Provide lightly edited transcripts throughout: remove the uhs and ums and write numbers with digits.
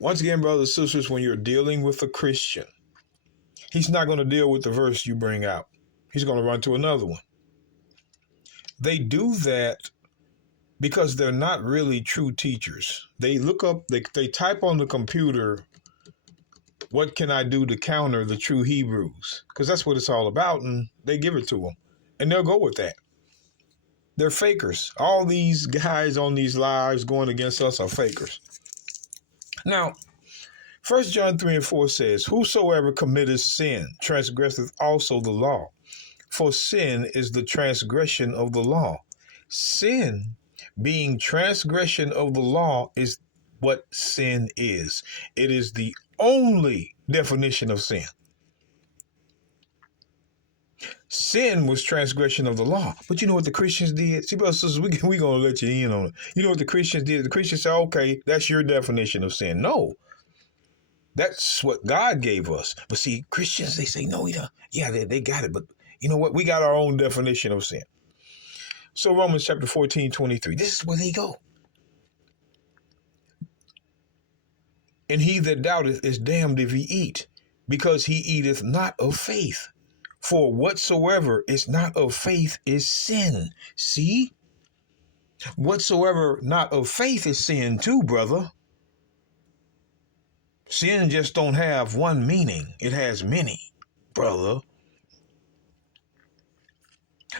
Once again, brothers and sisters, when you're dealing with a Christian, he's not going to deal with the verse you bring out. He's going to run to another one. They do that because they're not really true teachers. They look up, they type on the computer, what can I do to counter the true Hebrews? Because that's what it's all about, and they give it to them. And they'll go with that. They're fakers. All these guys on these lives going against us are fakers. Now, 1 John 3 and 4 says, whosoever committeth sin transgresseth also the law. For sin is the transgression of the law. Sin, being transgression of the law, is what sin is. It is the only definition of sin. Sin was transgression of the law. But you know what the Christians did? See, brothers and sisters, we're going to let you in on it. You know what the Christians did? The Christians said, okay, that's your definition of sin. No. That's what God gave us. But see, Christians, they say, no, yeah, they got it. But you know what? We got our own definition of sin. So Romans chapter 14:23, this is where they go. And he that doubteth is damned if he eat, because he eateth not of faith. For whatsoever is not of faith is sin. See? Whatsoever not of faith is sin too, brother. Sin just don't have one meaning. It has many, brother.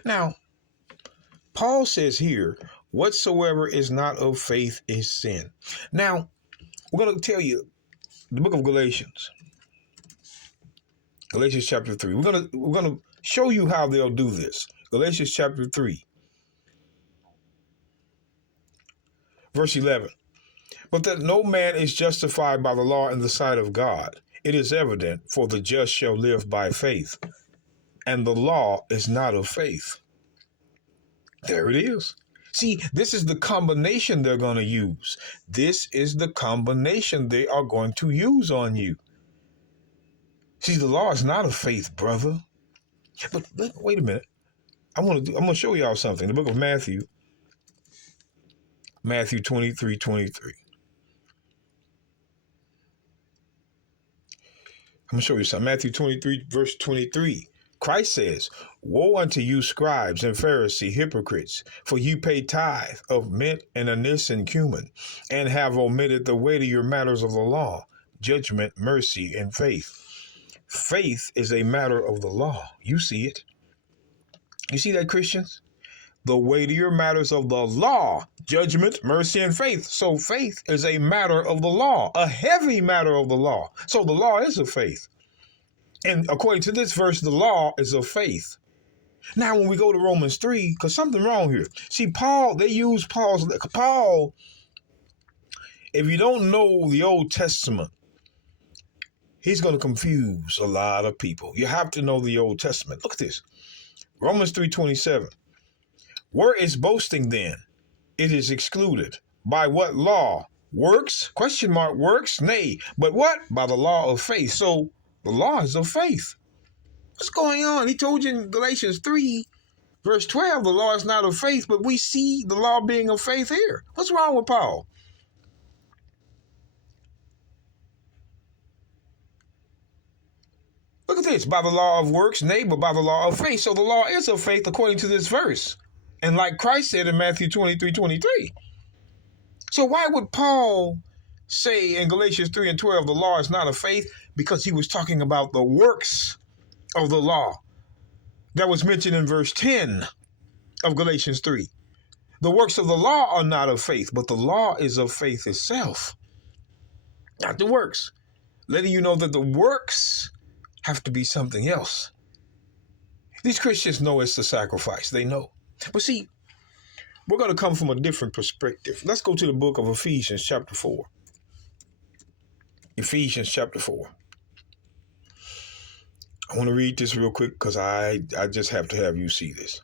Now, Paul says here, whatsoever is not of faith is sin. Now, we're going to tell you the book of Galatians. Galatians chapter 3. We're going to show you how they'll do this. Galatians chapter 3. Verse 11. But that no man is justified by the law in the sight of God. It is evident, for the just shall live by faith. And the law is not of faith. There it is. See, this is the combination they're going to use. This is the combination they are going to use on you. See, the law is not of faith, brother. But wait a minute. I'm going to show y'all something. The book of Matthew 23:23. I'm going to show you something. Matthew 23, verse 23. Christ says, woe unto you, scribes and Pharisees, hypocrites, for you pay tithe of mint and anise and cumin, and have omitted the weightier matters of the law, judgment, mercy, and faith. Faith is a matter of the law. You see it. You see that, Christians? The weightier matters of the law, judgment, mercy, and faith. So faith is a matter of the law, a heavy matter of the law. So the law is of faith. And according to this verse, the law is of faith. Now, when we go to Romans 3, because something wrong here. See, Paul, they use Paul, if you don't know the Old Testament, he's going to confuse a lot of people. You have to know the Old Testament. Look at this. Romans 3:27. Where is boasting then? It is excluded. By what law? Works? Question mark, works? Nay. But what? By the law of faith. So the law is of faith. What's going on? He told you in Galatians 3, verse 12, the law is not of faith, but we see the law being of faith here. What's wrong with Paul? Look at this. By the law of works, nay, but by the law of faith. So the law is of faith according to this verse. And like Christ said in Matthew 23:23. So why would Paul say in Galatians 3 and 12, the law is not of faith? Because he was talking about the works of the law that was mentioned in verse 10 of Galatians 3. The works of the law are not of faith, but the law is of faith itself. Not the works. Letting you know that the works have to be something else. These Christians know it's the sacrifice. They know. But see, we're going to come from a different perspective. Let's go to the book of Ephesians chapter 4. Ephesians chapter 4. I want to read this real quick because I just have to have you see this.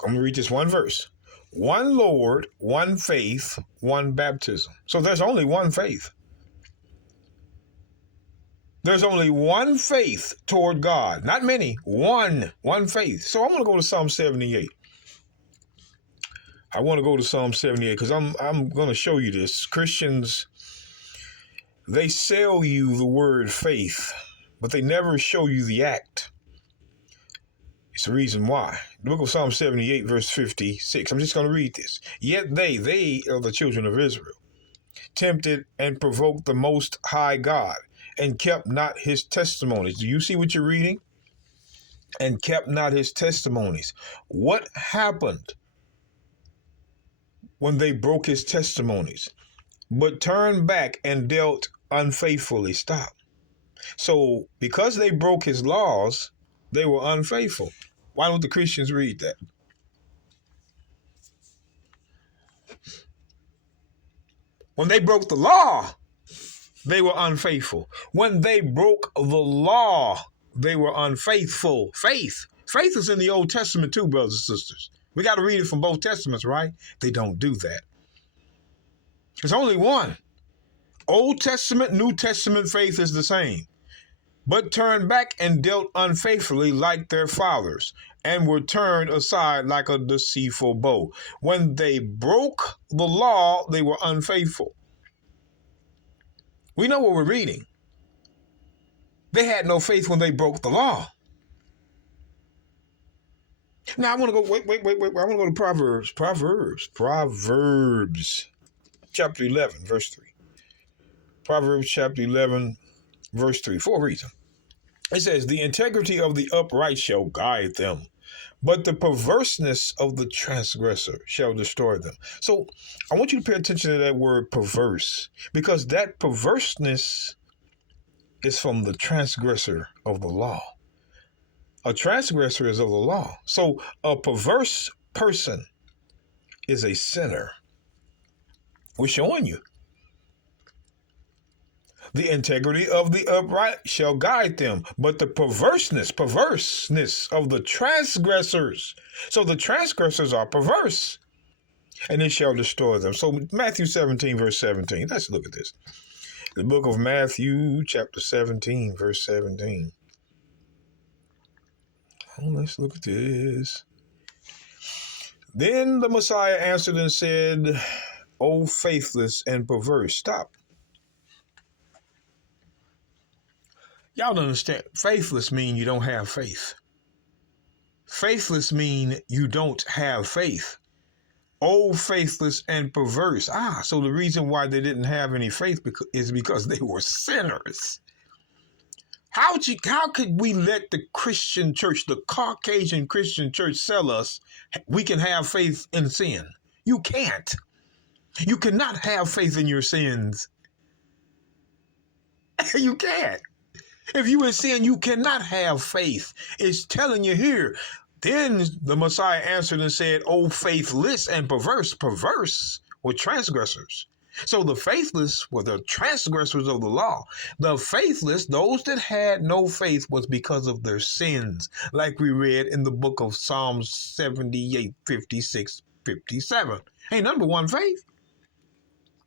I'm going to read this one verse. One Lord, one faith, one baptism. So there's only one faith. There's only one faith toward God. Not many. One faith. So I'm going to go to Psalm 78. I want to go to Psalm 78 because I'm going to show you this. Christians, They sell you the word faith, but they never show you the act. It's the reason why. The book of Psalm 78, verse 56. I'm just going to read this. Yet they are the children of Israel, tempted and provoked the Most High God, and kept not his testimonies. Do you see what you're reading? And kept not his testimonies. What happened when they broke his testimonies? But turned back and dealt unfaithfully. Stop. So because they broke his laws, they were unfaithful. Why don't the Christians read that? When they broke the law, they were unfaithful. When they broke the law, they were unfaithful. Faith is in the Old Testament too, brothers and sisters. We got to read it from both testaments, right? They don't do that. There's only one. Old Testament, New Testament faith is the same. But turned back and dealt unfaithfully like their fathers, and were turned aside like a deceitful bow. When they broke the law, they were unfaithful. We know what we're reading. They had no faith when they broke the law. Now I want to go, wait. I want to go to Proverbs chapter 11, verse 3. Proverbs chapter 11, verse 3, for a reason. It says, the integrity of the upright shall guide them, but the perverseness of the transgressor shall destroy them. So I want you to pay attention to that word perverse, because that perverseness is from the transgressor of the law. A transgressor is of the law. So a perverse person is a sinner. We're showing you. The integrity of the upright shall guide them, but the perverseness of the transgressors. So the transgressors are perverse, and it shall destroy them. So Matthew 17, verse 17. Let's look at this. The book of Matthew, chapter 17, verse 17. Oh, let's look at this. Then the Messiah answered and said, O faithless and perverse. Stop. Y'all don't understand. Faithless mean you don't have faith. Faithless mean you don't have faith. Oh, faithless and perverse. So the reason why they didn't have any faith is because they were sinners. How could we let the Christian church, the Caucasian Christian church, sell us we can have faith in sin? You can't. You cannot have faith in your sins. You can't. If you in sin, you cannot have faith. It's telling you here. Then the Messiah answered and said, O faithless and perverse. Perverse were transgressors. So the faithless were the transgressors of the law. The faithless, those that had no faith, was because of their sins, like we read in the book of Psalms 78, 56, 57. Ain't number one faith.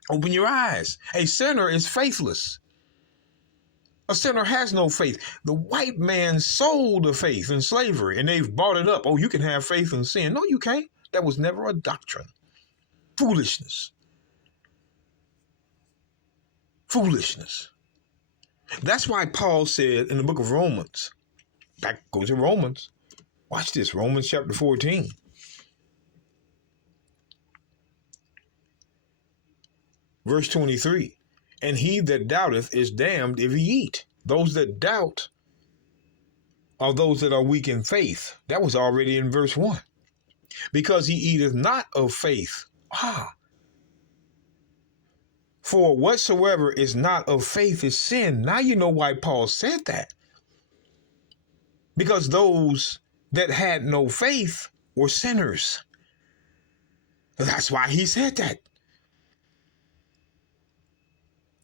Open your eyes. A sinner is faithless. A sinner has no faith. The white man sold the faith in slavery, and they've bought it up. Oh, you can have faith in sin. No, you can't. That was never a doctrine. Foolishness. Foolishness. That's why Paul said in the book of Romans, go to Romans. Watch this, Romans chapter 14. Verse 23. And he that doubteth is damned if he eat. Those that doubt are those that are weak in faith. That was already in verse 1. Because he eateth not of faith. For whatsoever is not of faith is sin. Now you know why Paul said that. Because those that had no faith were sinners. That's why he said that.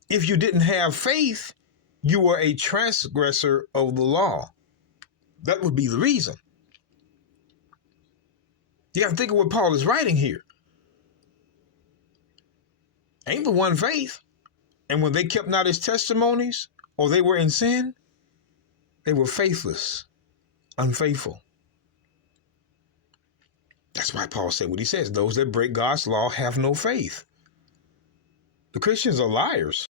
If you didn't have faith, you were a transgressor of the law. That would be the reason. You got to think of what Paul is writing here. Ain't the one faith. And when they kept not his testimonies, or they were in sin, they were faithless, unfaithful. That's why Paul said what he says. Those that break God's law have no faith. The Christians are liars.